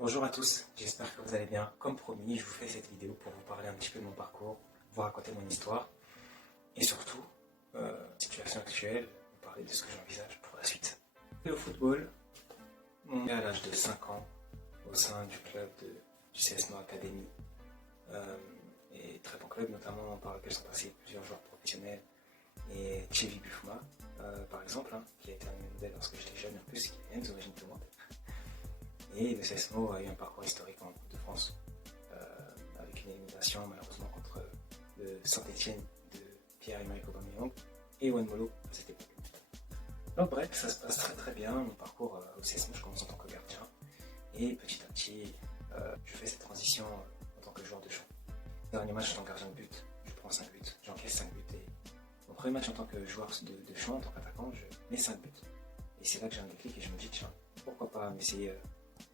Bonjour à tous, j'espère que vous allez bien. Comme promis, je vous fais cette vidéo pour vous parler un petit peu de mon parcours, vous raconter mon histoire et surtout, situation actuelle, vous parler de ce que j'envisage pour la suite. Et au football, on est à l'âge de 5 ans au sein du club du CSMO Academy. Et très bon club, notamment par lequel sont passés plusieurs joueurs professionnels et Chevy Bufma, par exemple, qui a été un modèle lorsque j'étais jeune en plus, qui a les mêmes origines que moi. Et le CSMO a eu un parcours historique en Coupe de France, avec une élimination malheureusement contre le Saint-Etienne de Pierre-Emerick Aubameyang et Wan Molo à cette époque. Donc bref, ça se passe très très bien, mon parcours au CSMO, je commence en tant que gardien et petit à petit, je fais cette transition en tant que joueur de champ. Dernier match en tant que gardien de but, je prends 5 buts, j'encaisse 5 buts et mon premier match en tant que joueur de champ, en tant qu'attaquant, je mets 5 buts. Et c'est là que j'ai un déclic et je me dis tiens, pourquoi pas m'essayer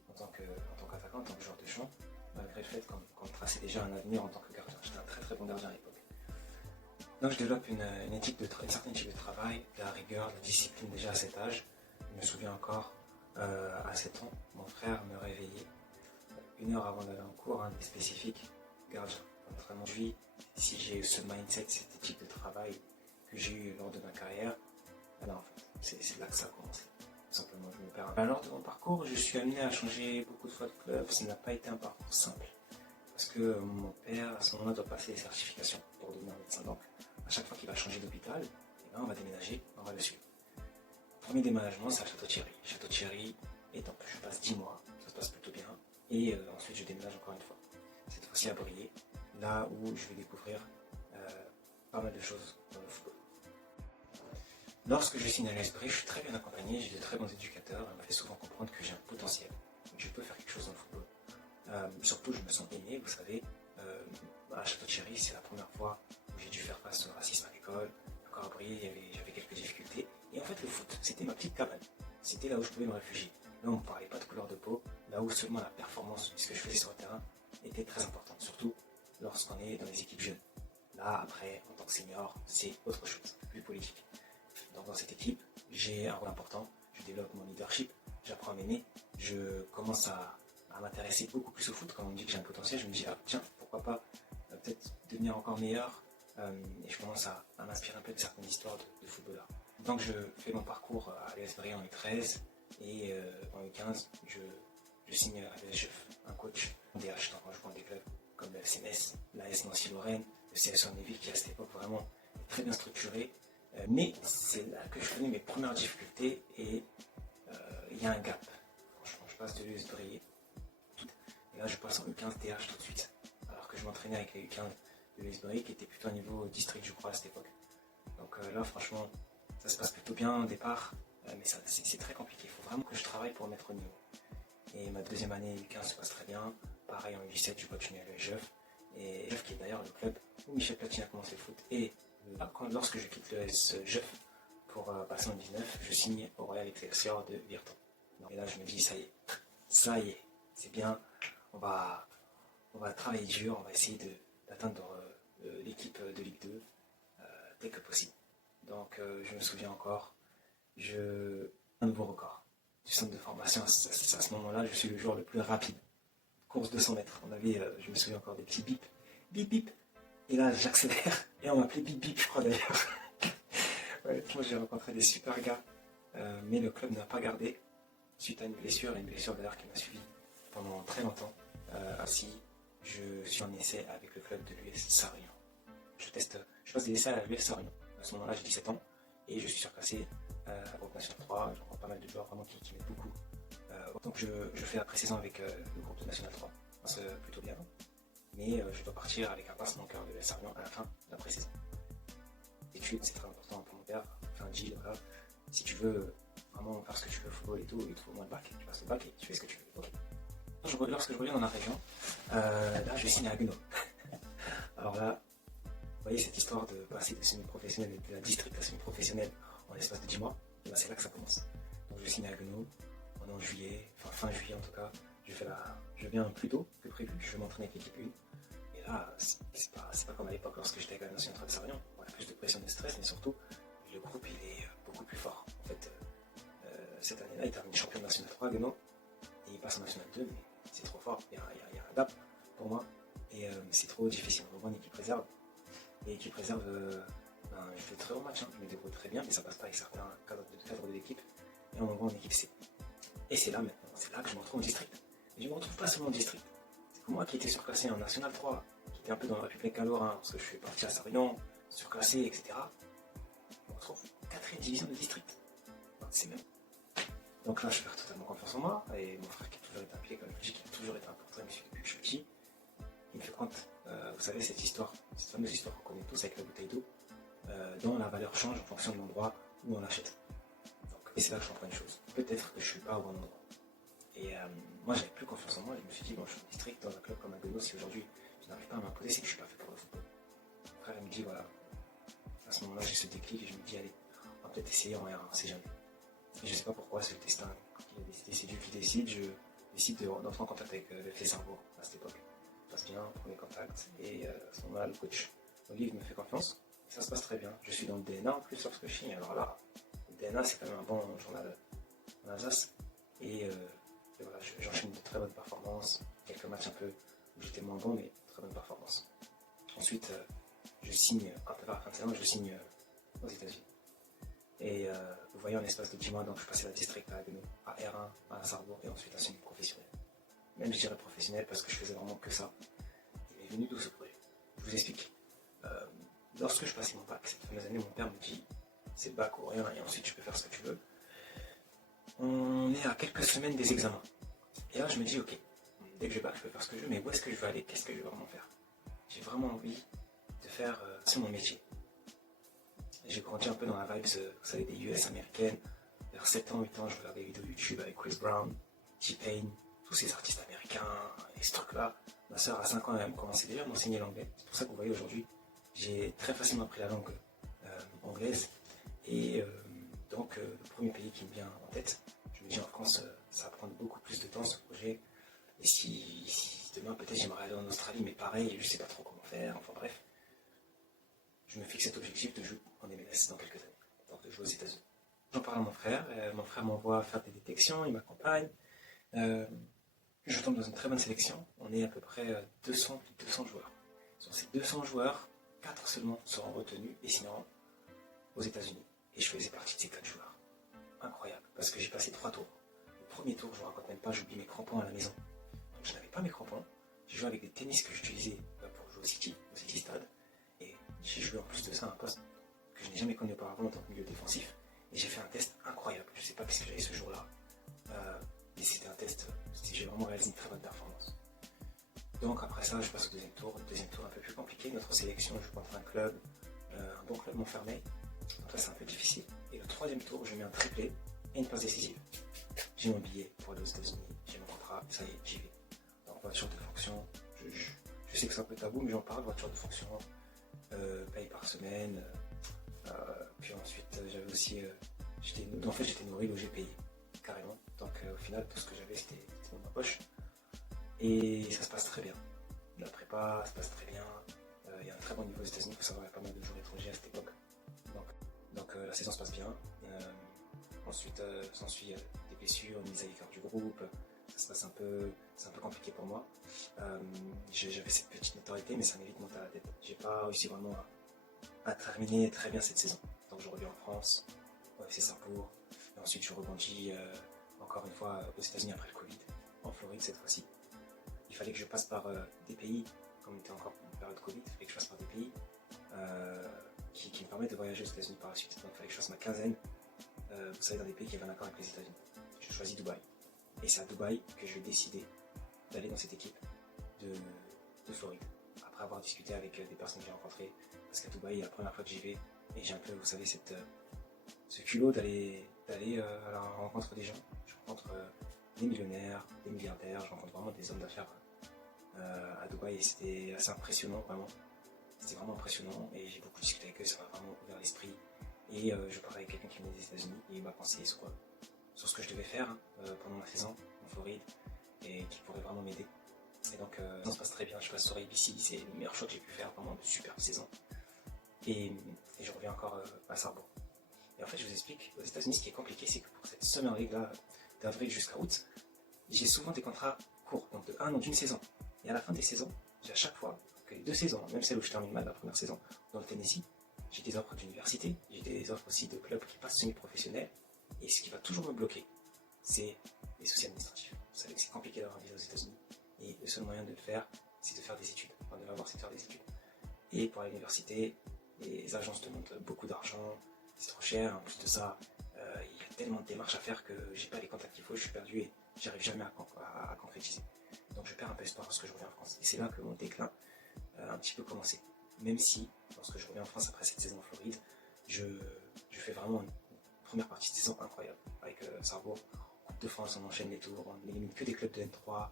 en tant qu'attaquant, en tant que joueur de champ, malgré le fait qu'on traçait déjà un avenir en tant que gardien. J'étais un très très bon gardien à l'époque. Donc je développe une certaine éthique de travail, de la rigueur, de la discipline déjà à cet âge. Je me souviens encore, à 7 ans, mon frère me réveillait 1 heure avant d'aller en cours, des spécifiques gardien. Contrairement à lui, si j'ai ce mindset, cette éthique de travail que j'ai eu lors de ma carrière, en fait, c'est là que ça a commencé. Simplement, je me perds. Alors, de mon parcours, je suis amené à changer beaucoup de fois de club. Ça n'a pas été un parcours simple. Parce que mon père, à ce moment-là, doit passer des certifications pour devenir médecin. Donc, à chaque fois qu'il va changer d'hôpital, on va déménager, on va le suivre. Premier déménagement, c'est à Château-Thierry. Château-Thierry, et donc je passe 10 mois, ça se passe plutôt bien. Et ensuite, je déménage encore une fois. Cette fois-ci à Briey, là où je vais découvrir pas mal de choses dans le football. Lorsque je signe à l'US Briey, je suis très bien accompagné, j'ai de très bons éducateurs, on me fait souvent comprendre que j'ai un potentiel, que je peux faire quelque chose dans le football. Surtout, je me sens aimé, vous savez, à Château-Thierry, c'est la première fois où j'ai dû faire face au racisme à l'école. Encore à Briey, j'avais quelques difficultés. Et en fait, le foot, c'était ma petite cabane. C'était là où je pouvais me réfugier. Là, on ne me parlait pas de couleur de peau, là où seulement la performance, ce que je faisais sur le terrain, était très importante, surtout lorsqu'on est dans les équipes jeunes. Là, après, en tant que senior, c'est autre chose, plus politique. Donc dans cette équipe, j'ai un rôle important, je développe mon leadership, j'apprends à m'aimer, je commence à m'intéresser beaucoup plus au foot. Quand on me dit que j'ai un potentiel, je me dis tiens, pourquoi pas peut-être devenir encore meilleur, et je commence à m'inspirer un peu de certaines histoires de footballeurs. Donc je fais mon parcours à l'US Briey en U13 et en U15 je signe à l'USGEF, un coach DH en jouant des clubs comme le FC Metz, l'AS Nancy-Lorraine, le CSO Neville qui à cette époque vraiment très bien structuré. Mais c'est là que je connais mes premières difficultés et il y a un gap. Franchement, je passe de l'US Briey et là je passe en U15 DH tout de suite. Alors que je m'entraînais avec les U15 de l'US Briey qui était plutôt au niveau district, je crois, à cette époque. Donc là, franchement, ça se passe plutôt bien au départ, mais c'est très compliqué. Il faut vraiment que je travaille pour mettre au niveau. Et ma deuxième année U15 se passe très bien. Pareil en U17, je continue à l'USGEF. Et l'USGEF qui est d'ailleurs le club où Michel Platini a commencé le foot. Et lorsque je quitte l'USGEF pour passer en 19, je signe au Royal Excelsior de Virton. Et là, je me dis, ça y est, c'est bien. On va travailler dur, on va essayer d'atteindre l'équipe de Ligue 2 dès que possible. Donc je me souviens encore, un nouveau record du centre de formation. À ce moment-là, je suis le joueur le plus rapide. Course 200 mètres. On avait, je me souviens encore des petits bip, bip bip. Et là, j'accélère et on m'appelait bip bip, je crois d'ailleurs. Ouais, moi, j'ai rencontré des super gars, mais le club n'a pas gardé suite à une blessure d'ailleurs qui m'a suivi pendant très longtemps. Ainsi, je suis en essai avec le club de l'US Sarrion. Je passe des essais à l'US Sarrion. À ce moment-là, j'ai 17 ans et je suis surclassé à groupe national 3. Je rencontre pas mal de joueurs vraiment qui m'aident beaucoup. Donc je fais la pré-saison avec le groupe de national 3. Ça passe plutôt bien. Mais je dois partir avec un passe mon cœur de l'US Sarrion à la fin de la pré-saison. L'étude, c'est très important pour mon père. Enfin, Gilles, voilà. Si tu veux vraiment faire ce que tu veux au football et tout, il te faut au moins le bac. Tu passes le bac et tu fais ce que tu veux. Okay. Lorsque je reviens dans la région, là, je signe à Haguenau. Alors là, vous voyez cette histoire de passer de semi-professionnel et de la district à semi-professionnel en l'espace de 10 mois, et ben c'est là que ça commence. Donc je signe à Haguenau, on est en juillet, enfin fin juillet en tout cas, je viens plus tôt que prévu, je vais m'entraîner avec l'équipe 1. Et là, c'est pas comme à l'époque lorsque j'étais avec la National 3 de Sarrion, on a plus de pression, de stress, mais surtout, le groupe il est beaucoup plus fort. En fait, cette année-là, il termine champion de National 3 à Haguenau, et il passe en National 2, mais c'est fort, il y a un gap pour moi. Et c'est trop difficile. On voit une équipe réserve. Et équipe réserve, je fais de très bons matchs, je me débrouille très bien, mais ça passe pas avec certains cadres de l'équipe. Et on voit en équipe C. Et c'est là maintenant, c'est là que je me retrouve au district. Et je me retrouve pas seulement au district. C'est que moi qui étais surclassé en National 3, qui était un peu dans la République à Lorrain, parce que je suis parti à Sarrion, surclassé, etc. Je me retrouve en 4e division de district. Enfin, c'est même. Donc là, je perds totalement confiance en moi. Et mon frère qui a toujours été impliqué, comme je dis, qui a toujours été important, il me suit depuis que je suis petit. Il me fait compte, vous savez, cette fameuse histoire qu'on connaît tous avec la bouteille d'eau, dont la valeur change en fonction de l'endroit où on l'achète. Et c'est là que je comprends une chose. Peut-être que je ne suis pas au bon endroit. Et moi, j'avais plus confiance en moi. Je me suis dit, bon, je suis au district dans un club comme Agono. Si aujourd'hui je n'arrive pas à m'imposer, c'est que je ne suis pas fait pour le football. Mon frère, il me dit, voilà, à ce moment-là, j'ai ce déclic et je me dis, allez, on va peut-être essayer en R1, on sait jamais. Et je ne sais pas pourquoi, c'est le destin qui a décidé, c'est Dieu qui décide. Je décide d'entrer en contact avec le FC Sarrebourg à cette époque. Ça se passe bien, premier contact. Et à ce moment-là, le coach Olive me fait confiance. Ça se passe très bien. Je suis dans le DNA en plus lorsque je signe. Alors là, le DNA, c'est quand même un bon journal en Alsace. Et voilà, j'enchaîne de très bonnes performances. Quelques matchs un peu où j'étais moins bon, mais très bonnes performances. Ensuite, je signe, un peu vers la fin de saison, je signe aux États-Unis. Et vous voyez, en espace de 10 mois, donc je passais la district à Haguenau, à R1, à Sarrebourg, et ensuite à semi-professionnel. Même je dirais professionnel parce que je faisais vraiment que ça. Il m'est venu d'où ce projet? Je vous explique. Lorsque je passais mon bac, cette fameuse année, mon père me dit, c'est le bac ou rien, et ensuite tu peux faire ce que tu veux. On est à quelques semaines des examens. Et là, je me dis, ok, dès que j'ai bac, je peux faire ce que je veux, mais où est-ce que je veux aller? Qu'est-ce que je veux vraiment faire? J'ai vraiment envie de faire c'est mon métier. J'ai grandi un peu dans la vibe, vous savez, des US américaines. Vers 7 ans, 8 ans, je regardais des vidéos YouTube avec Chris Brown, T-Pain, tous ces artistes américains, et ce truc-là. Ma soeur, à 5 ans, elle a commencé déjà à m'enseigner l'anglais. C'est pour ça que vous voyez aujourd'hui, j'ai très facilement appris la langue anglaise. Et donc, le premier pays qui me vient en tête, je me dis en France, ça va prendre beaucoup plus de temps ce projet. Et si demain, peut-être, j'aimerais aller en Australie, mais pareil, je ne sais pas trop comment faire. Enfin bref, je me fixe cet objectif de jouer en MLS dans quelques années, donc de jouer aux États-Unis. J'en parle à mon frère m'envoie faire des détections, il m'accompagne. Je tombe dans une très bonne sélection, on est à peu près 200 joueurs. Sur ces 200 joueurs, 4 seulement seront retenus et signeront aux États-Unis. Et je faisais partie de ces 4 joueurs. Incroyable, parce que j'ai passé 3 tours. Le premier tour, je ne vous raconte même pas, j'oublie mes crampons à la maison. Donc je n'avais pas mes crampons, j'ai joué avec des tennis que j'utilisais pour jouer au City Stade. Et j'ai joué en plus de ça un poste que je n'ai jamais connu auparavant en tant que milieu défensif. Et j'ai fait un test incroyable. Je ne sais pas ce que j'avais ce jour-là. Mais c'était un test, j'ai vraiment réalisé une très bonne performance. Donc après ça, je passe au deuxième tour. Le deuxième tour un peu plus compliqué. Notre sélection, je joue contre un club, un bon club Montfermeil. Donc là, c'est un peu difficile. Et le troisième tour, je mets un triplé et une passe décisive. J'ai mon billet pour aller aux États-Unis. J'ai mon contrat. Et ça y est, j'y vais. Donc voiture de fonction. Je sais que c'est un peu tabou, mais j'en parle. Voiture de fonction. Paye par semaine. Puis ensuite, j'avais aussi. J'étais nourri, logé, payé. Carrément. Donc au final, tout ce que j'avais, c'était dans ma poche. Et ça se passe très bien. La prépa se passe très bien. Il y a un très bon niveau aux États-Unis. Il faut savoir, il y a pas mal de joueurs étrangers à cette époque. Donc la saison se passe bien. Ensuite, s'ensuit des blessures, une mise à l'écart du groupe. Ça se passe c'est un peu compliqué pour moi. J'avais cette petite notoriété, mais ça m'est vite monté à la tête. J'ai pas réussi vraiment à terminer très bien cette saison. Donc je reviens en France, au FC Sarrebourg. Et ensuite, je rebondis encore une fois aux États-Unis après le Covid, en Floride cette fois-ci. Il fallait que je passe par des pays, comme on était encore en période Covid, il fallait que je passe par des pays qui me permettent de voyager aux États-Unis par la suite. Donc il fallait que je fasse ma quinzaine, vous savez, dans des pays qui avaient un accord avec les États-Unis. Je choisis Dubaï. Et c'est à Dubaï que je vais décider d'aller dans cette équipe de Floride. Après avoir discuté avec des personnes que j'ai rencontrées, parce qu'à Dubaï, la première fois que j'y vais, et j'ai un peu, vous savez, ce culot d'aller à la rencontre des gens. Je rencontre des millionnaires, des milliardaires, je rencontre vraiment des hommes d'affaires à Dubaï et c'était assez impressionnant, vraiment. C'était vraiment impressionnant et j'ai beaucoup discuté avec eux, ça m'a vraiment ouvert l'esprit. Et je parlais avec quelqu'un qui venait des États-Unis et il m'a conseillé sur ce que je devais faire pendant ma saison en Floride et qui pourrait vraiment m'aider. Et donc ça se passe très bien, je passe sur ABC, c'est le meilleur choix que j'ai pu faire, vraiment de superbe saison. Et je reviens encore à Sarrebourg. Et en fait, je vous explique, aux États-Unis, ce qui est compliqué, c'est que pour cette Summer League là, d'avril jusqu'à août, j'ai souvent des contrats court, donc de 1 an, d'une saison. Et à la fin des saisons, à chaque fois que les 2 saisons, même celle où je termine mal la première saison dans le Tennessee, j'ai des offres d'université, j'ai des offres aussi de clubs qui passent semi-professionnels. Et ce qui va toujours me bloquer, c'est les soucis administratifs. Vous savez que c'est compliqué d'avoir un visa aux États-Unis. Et le seul moyen de le faire, c'est de faire des études. Enfin, de l'avoir, c'est de faire des études. Et pour l'université, les agences demandent beaucoup d'argent, c'est trop cher. En plus de ça, il y a tellement de démarches à faire que j'ai pas les contacts qu'il faut, je suis perdu et j'arrive jamais à concrétiser. Donc je perds un peu espoir lorsque je reviens en France. Et c'est là que mon déclin a un petit peu commencé. Même si, lorsque je reviens en France après cette saison en Floride, je fais vraiment une première partie de saison incroyable. Avec Sarrebourg, Coupe de France, on enchaîne les tours, on n'élimine que des clubs de N3.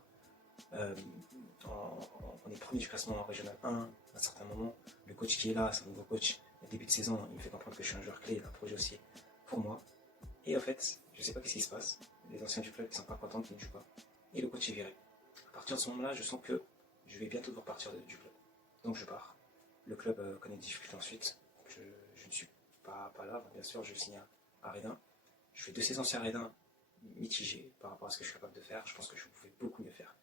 On est premier du classement en Régional 1 à un certain moment. Le coach qui est là, c'est un nouveau coach. Au début de saison, il me fait comprendre que je suis un joueur clé, il a un projet aussi pour moi. Et en fait, je sais pas ce qui se passe. Les anciens du club qui sont pas contents, qui ne jouent pas. Et le coach est viré. À partir de ce moment-là, je sens que je vais bientôt devoir partir du club. Donc je pars. Le club connaît des difficultés ensuite. Je ne suis pas là. Bien sûr, je signe à Redin. Je fais 2 saisons sur Redin, mitigé par rapport à ce que je suis capable de faire. Je pense que je pouvais beaucoup mieux faire.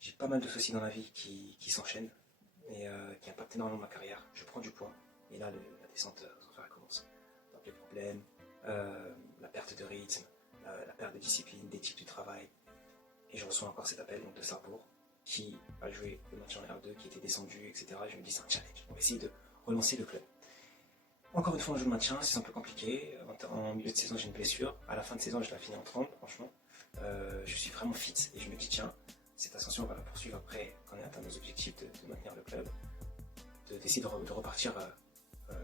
J'ai pas mal de soucis dans la vie qui s'enchaînent et qui impactent énormément ma carrière. Je prends du poids et là la descente commence. Donc les problèmes, la perte de rythme, la perte de discipline, d'éthique du travail. Et je reçois encore cet appel donc, de Sarrebourg qui a joué le match en R2, qui était descendu, etc. Et je me dis c'est un challenge. On va essayer de relancer le club. Encore une fois, on joue le maintien, c'est un peu compliqué. En milieu de saison, j'ai une blessure. À la fin de saison, je la finis en tremble, franchement. Je suis vraiment fit et je me dis tiens, cette ascension, on va la poursuivre après, quand on a atteint nos objectifs de maintenir le club, d'essayer de repartir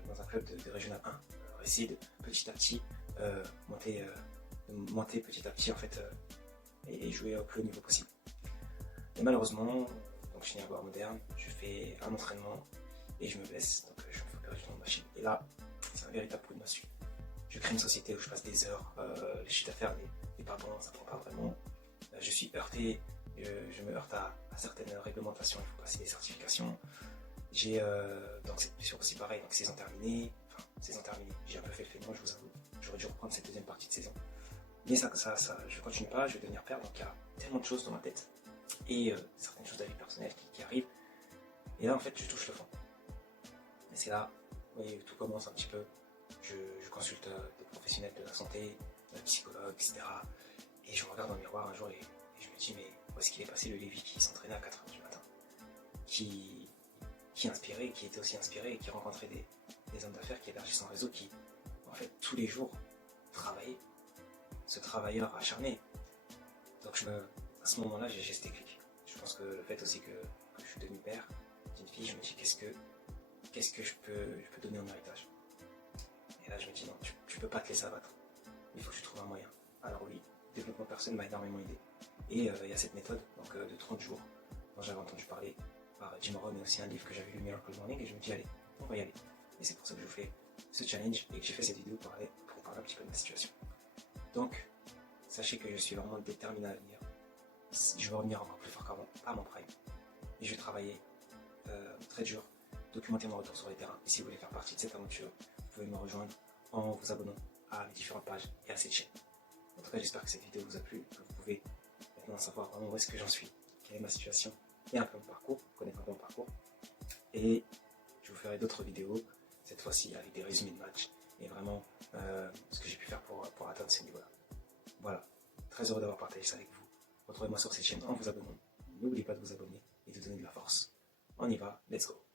dans un club de Régional 1, essayer de petit à petit monter petit à petit en fait et jouer au plus haut niveau possible. Et malheureusement, donc je finis à Boire Moderne, je fais un entraînement et je me blesse, donc je me fais opérer du tendon de machine. Et là, c'est un véritable coup de massue. Je crée une société où je passe des heures, les chiffres d'affaires n'est pas bon, ça ne prend pas vraiment. Je suis heurté, je me heurte à certaines réglementations, il faut passer des certifications. J'ai donc cette blessure aussi pareil, donc saison terminée, j'ai un peu fait le fainéant, je vous avoue, j'aurais dû reprendre cette deuxième partie de saison. Mais ça, je continue pas, je vais devenir père, donc il y a tellement de choses dans ma tête, et certaines choses de la vie personnelle qui arrivent, et là en fait je touche le fond. Et c'est là où tout commence un petit peu, je consulte des professionnels de la santé, un psychologue, etc. Et je me regarde dans le miroir un jour et je me dis mais où est-ce qu'il est passé le Lévi qui s'entraînait à 4h du matin, qui inspirait, qui était aussi inspiré et qui rencontrait des hommes d'affaires qui élargissent son réseau, qui en fait tous les jours travaillaient, ce travailleur acharné. Donc à ce moment-là j'ai ce déclic. Je pense que le fait aussi que je suis devenu père d'une fille, je me dis qu'est-ce que je peux donner en héritage. Et là je me dis non, tu peux pas te laisser abattre, il faut que tu trouves un moyen. Alors oui, le développement personnel m'a énormément aidé. Et il y a cette méthode donc, de 30 jours dont j'avais entendu parler par Jim Rohn, mais aussi un livre que j'avais lu, Miracle Morning, et je me dis allez, on va y aller. Et c'est pour ça que je fais ce challenge et que j'ai fait cette vidéo pour parler un petit peu de ma situation. Donc, sachez que je suis vraiment déterminé à venir. Je veux revenir encore plus fort qu'avant, pas à mon prime. Et je vais travailler très dur, documenter mon retour sur les terrains. Et si vous voulez faire partie de cette aventure, vous pouvez me rejoindre en vous abonnant à mes différentes pages et à cette chaîne. En tout cas, j'espère que cette vidéo vous a plu, que vous pouvez maintenant savoir vraiment où est-ce que j'en suis, quelle est ma situation, et un peu mon parcours, connaître un peu mon parcours. Et je vous ferai d'autres vidéos, cette fois-ci avec des résumés de matchs, et vraiment ce que j'ai pu faire pour atteindre ce niveau-là. Voilà, très heureux d'avoir partagé ça avec vous. Retrouvez-moi sur cette chaîne en vous abonnant. N'oubliez pas de vous abonner et de donner de la force. On y va, let's go.